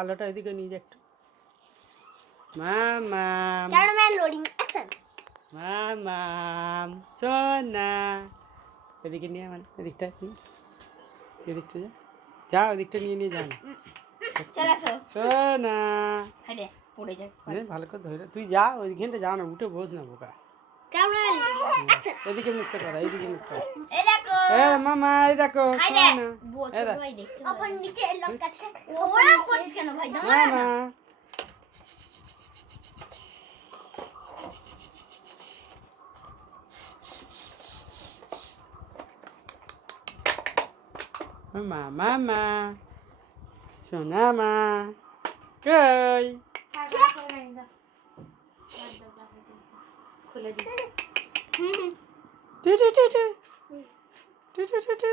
আলোটা এদিকে নিয়ে যা একটু। মামাম ক্যামেরাম্যান লোডিং অ্যাকশন। মামাম সোনা এদিকে নিয়ে মানে এদিকটা এদিকটা যা ওদিকটা নিয়ে যা না চলে আসো সোনা হাইডে পড়ে যাচ্ছে ভালো করে ধরে তুই যা ওইখানটা যা না উঠে বস না বোকা ক্যামেরাম্যান লোডিং অ্যাকশন। এদিকে মুখটা করা এইদিকে মুখ করা এই দেখো মামা এই দেখো হাইডে সোনা ছোট ভাই দেখতে আপন নিচে লক কাটছে ওরা করছিস কেন ভাই দাও মামা মামা সোনা মা কই খুলে দিই টু টু টু টু টু টু টু